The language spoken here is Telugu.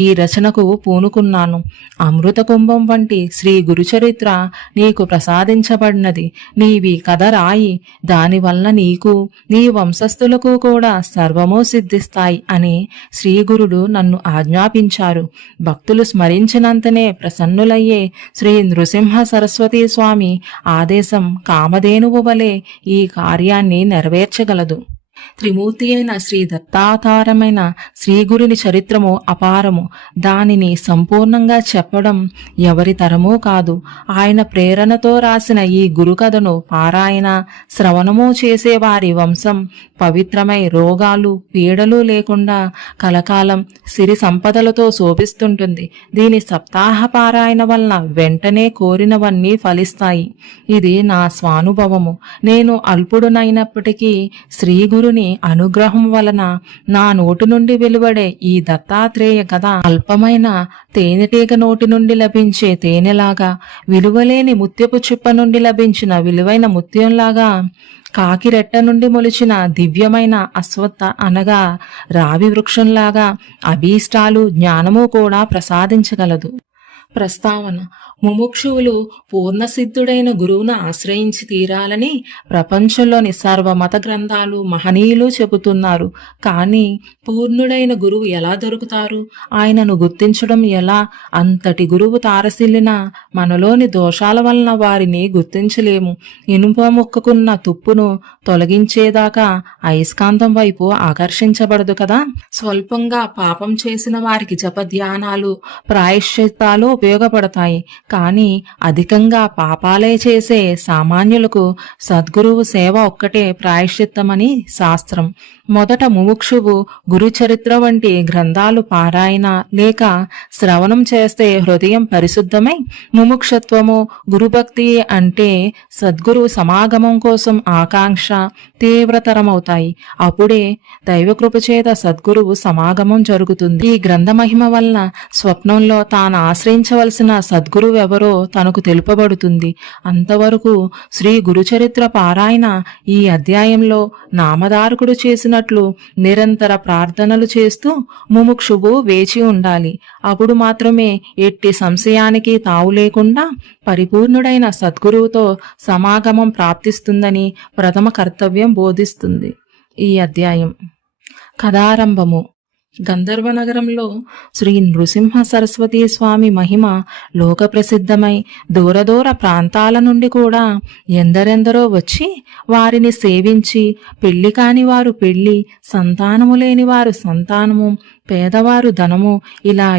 ఈ రచనకు పూనుకున్నాను. అమృత కుంభం వంటి శ్రీ గురుచరిత్ర నీకు ప్రసాదించబడినది. నీవి కథ రాయి. దానివల్ల నీకు నీ వంశస్థులకు కూడా సర్వము సిద్ధిస్తాయి అని శ్రీగురుడు నన్ను ఆజ్ఞాపించారు. భక్తులు స్మరించినంతనే ప్రసన్నులయ్యే శ్రీ నృసింహ సరస్వతీ స్వామి ఆదేశం కామధేనువు వలె ఈ కార్యాన్ని నెరవేర్చగలదు. త్రిమూర్తి అయిన శ్రీ దత్తాతారమైన శ్రీగురుని చరిత్రము అపారము. దానిని సంపూర్ణంగా చెప్పడం ఎవరి తరమూ కాదు. ఆయన ప్రేరణతో రాసిన ఈ గురుకథను పారాయణ శ్రవణము చేసే వారి వంశం పవిత్రమై రోగాలు పీడలు లేకుండా కలకాలం సిరి సంపదలతో శోభిస్తుంటుంది. దీని సప్తాహ పారాయణ వలన వెంటనే కోరినవన్నీ ఫలిస్తాయి. ఇది నా స్వానుభవము. నేను అల్పుడునైనప్పటికీ శ్రీగురుని అనుగ్రహం వలన నా నోటి నుండి వెలువడే ఈ దత్తాత్రేయ కథ అల్పమైన తేనెటీగ నోటి నుండి లభించే తేనెలాగా విలువలేని ముత్యపు చిప్ప నుండి లభించిన విలువైన ముత్యంలాగా కాకిరెట్ట నుండి మొలిచిన దివ్యమైన అశ్వత్థ అనగా రావి వృక్షంలాగా అభీష్టాలు జ్ఞానము కూడా ప్రసాదించగలదు. ప్రస్తావన. ముముక్షువులు పూర్ణసిద్ధుడైన గురువును ఆశ్రయించి తీరాలని ప్రపంచంలోని సర్వమత గ్రంథాలు మహనీయులు చెబుతున్నారు. కానీ పూర్ణుడైన గురువు ఎలా దొరుకుతారు? ఆయనను గుర్తించడం ఎలా? అంతటి గురువు తారసిల్లిన మనలోని దోషాల వలన వారిని గుర్తించలేము. ఇనుప మొక్కుకున్న తుప్పును తొలగించేదాకా అయస్కాంతం వైపు ఆకర్షించబడదు కదా? స్వల్పంగా పాపం చేసిన వారికి జప ధ్యానాలు ప్రాయశ్చిత్తాలు ఉపయోగపడతాయి. కానీ అధికంగా పాపాలే చేసే సామాన్యులకు సద్గురువు సేవ ఒక్కటే ప్రాయశ్చిత్తమని శాస్త్రం. మొదట ముముక్షువు గురు చరిత్ర వంటి గ్రంథాలు పారాయణ లేక శ్రవణం చేస్తే హృదయం పరిశుద్ధమై ముముక్షత్వము గురుభక్తి అంటే సద్గురు సమాగమం కోసం ఆకాంక్ష తీవ్రతరమవుతాయి. అప్పుడే దైవకృపచేత సద్గురువు సమాగమం జరుగుతుంది. ఈ గ్రంథ మహిమ వలన స్వప్నంలో తాను ఆశ్రయించ ఆశ్రయించవలసిన సద్గురువెవరో తనకు తెలుపబడుతుంది. అంతవరకు శ్రీ గురుచరిత్ర పారాయణ ఈ అధ్యాయంలో నామధారకుడు చేసినట్లు నిరంతర ప్రార్థనలు చేస్తూ ముముక్షువు వేచి ఉండాలి. అప్పుడు మాత్రమే ఎట్టి సంశయానికి తావు లేకుండా పరిపూర్ణుడైన సద్గురువుతో సమాగమం ప్రాప్తిస్తుందని ప్రథమ కర్తవ్యం బోధిస్తుంది. ఈ అధ్యాయం కథారంభము. గంధర్వ నగరంలో శ్రీ నృసింహ సరస్వతీ స్వామి మహిమ లోక ప్రసిద్ధమై దూరదూర ప్రాంతాల నుండి కూడా ఎందరెందరో వచ్చి వారిని సేవించి పెళ్ళి కాని వారు పెళ్ళి సంతానము లేని వారు సంతానము పేదవారు ధనము ఇలా